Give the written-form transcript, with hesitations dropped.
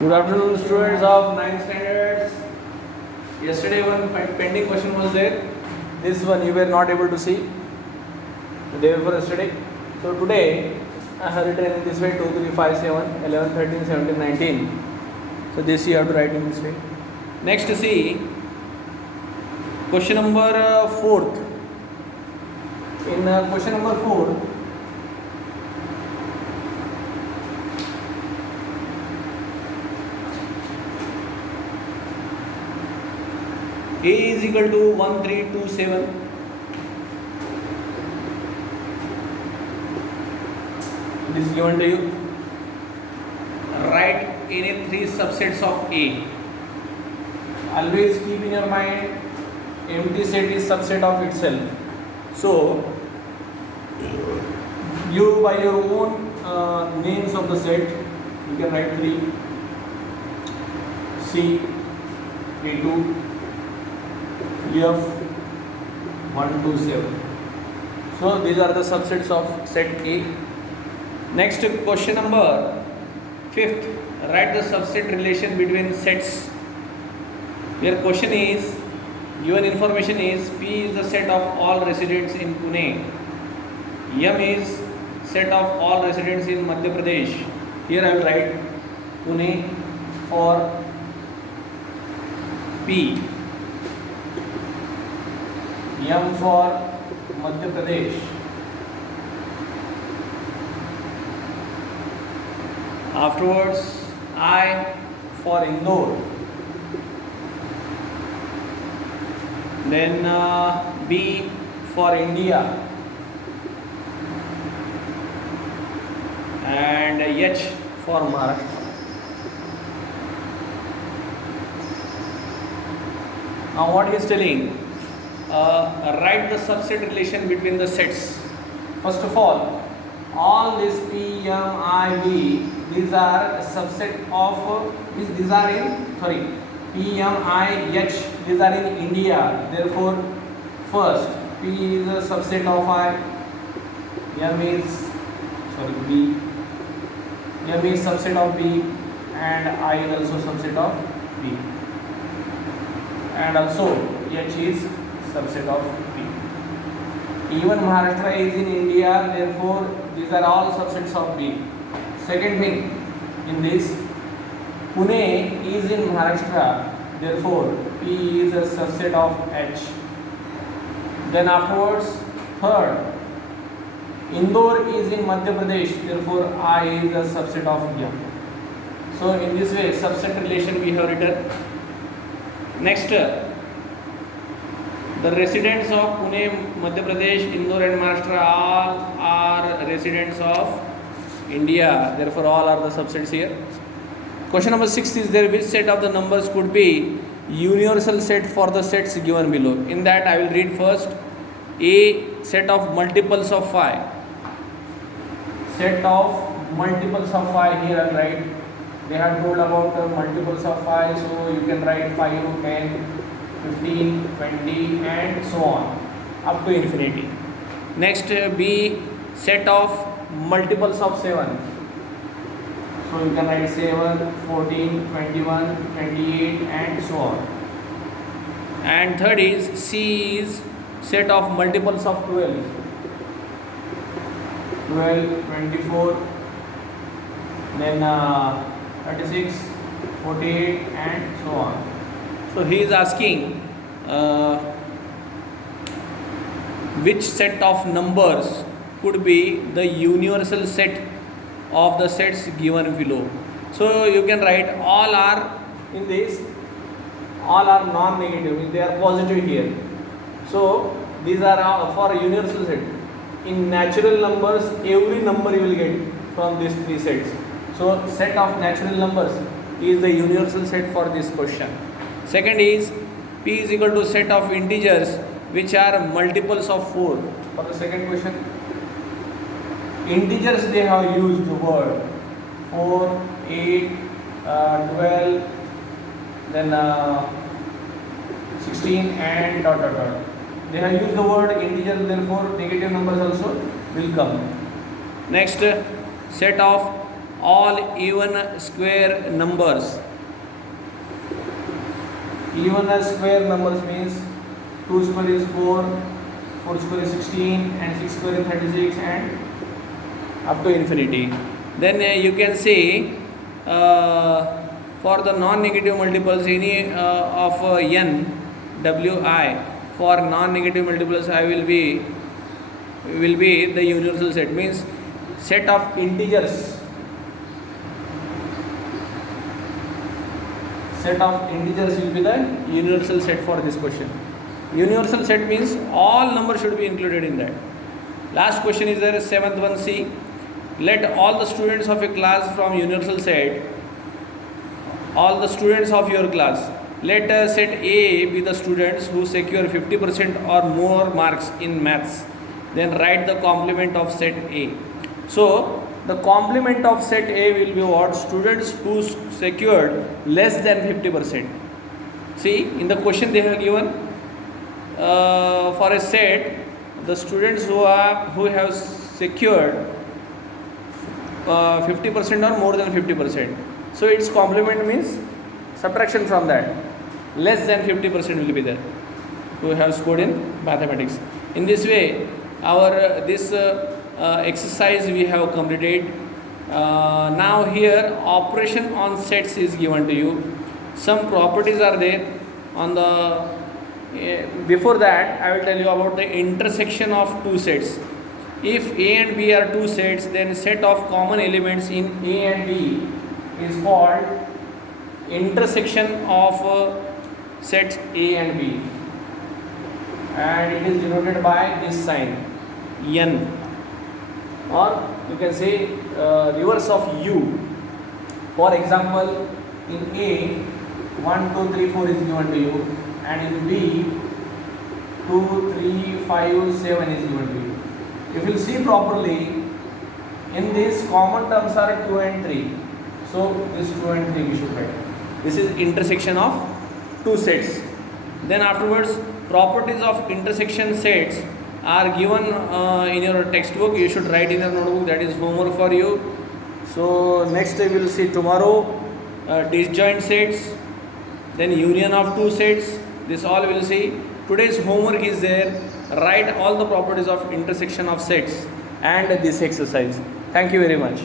Good afternoon, students of 9th standards. Yesterday one pending question was there. This one you were not able to see the day before yesterday. So today I have written in this way 2, 3, 5, 7, 11, 13, 17, 19. So this you have to write in this way. Next see question number 4th. In question number 4, A is equal to 1327. This is given to you. Write any three subsets of A. Always keep in your mind empty set is subset of itself. So you by your own names of the set you can write 3 C A2 F 1 2 7. So these are the subsets of set A. Next question number 5th. Write the subset relation between sets. Your question is given information is P is the set of all residents in Pune. M is set of all residents in Madhya Pradesh. Here I will write Pune for P. M for Madhya Pradesh. Afterwards, I for Indore. Then B for India. And H for Maharashtra. Now what he is telling? Write the subset relation between the sets. First of all this P, M, I, B, these are a subset of these are in P, M, I, H, these are in India. Therefore, first P is a subset of I, M is B, M is subset of B, and I is also subset of B, and also H is subset of P. Even Maharashtra is in India, therefore these are all subsets of B. Second thing, in this Pune is in Maharashtra, therefore P is a subset of H. Then afterwards, third, Indore is in Madhya Pradesh, therefore I is a subset of M. So in this way, subset relation we have written. Next, the residents of Pune, Madhya Pradesh, Indore and Maharashtra all are residents of India. Therefore, all are the subsets here. Question number 6 is there which set of the numbers could be universal set for the sets given below. In that I will read first A set of multiples of 5. Set of multiples of 5 here I will write. They have told about multiples of 5, so you can write 5, 10, 15, 20 and so on up to infinity. Next B set of multiples of 7. So you can write 7, 14, 21, 28 and so on. And third is C is set of multiples of 12. 12, 24, then 36, 48 and so on. So he is asking which set of numbers could be the universal set of the sets given below. So you can write all are in this, all are non-negative, they are positive here. So these are for universal set. In natural numbers, every number you will get from these three sets. So set of natural numbers is the universal set for this question. Second is P is equal to set of integers which are multiples of 4. For the second question, integers they have used the word 4, 8, 12, then 16 and dot dot dot. They have used the word integers, therefore negative numbers also will come. Next, set of all even square numbers. Even square numbers means 2 square is 4, 4 square is 16, and 6 square is 36, and up to infinity. Then you can say for the non-negative multiples any of n, wi, for non-negative multiples I will be the universal set, means set of integers. Set of integers will be the universal set for this question. Universal set means all numbers should be included in that. Last question is there, seventh one, C. Let all the students of a class from universal set, all the students of your class, let set A be the students who secure 50% or more marks in maths. Then write the complement of set A. So the complement of set A will be what? Students who secured less than 50%. See, in the question they have given for a set, the students who have secured 50% or more than 50%. So its complement means subtraction from that. Less than 50% will be there who have scored in mathematics. In this way, our this exercise we have completed. Now here operation on sets is given to you. Some properties are there on the before that I will tell you about the intersection of two sets. If A and B are two sets, then set of common elements in A and B is called intersection of sets A and B, and it is denoted by this sign n, or you can say reverse of u. For example, in A 1, 2, 3, 4 is given to you, and in B 2, 3, 5, 7 is given to you. If you see properly, in this common terms are 2 and 3. So this 2 and 3 we should write. This is intersection of two sets. Then afterwards, properties of intersection sets are given in your textbook. You should write in your notebook. That is homework for you. So next we will see tomorrow disjoint sets, then union of two sets. This all we will see. Today's homework is there. Write all the properties of intersection of sets and this exercise. Thank you very much.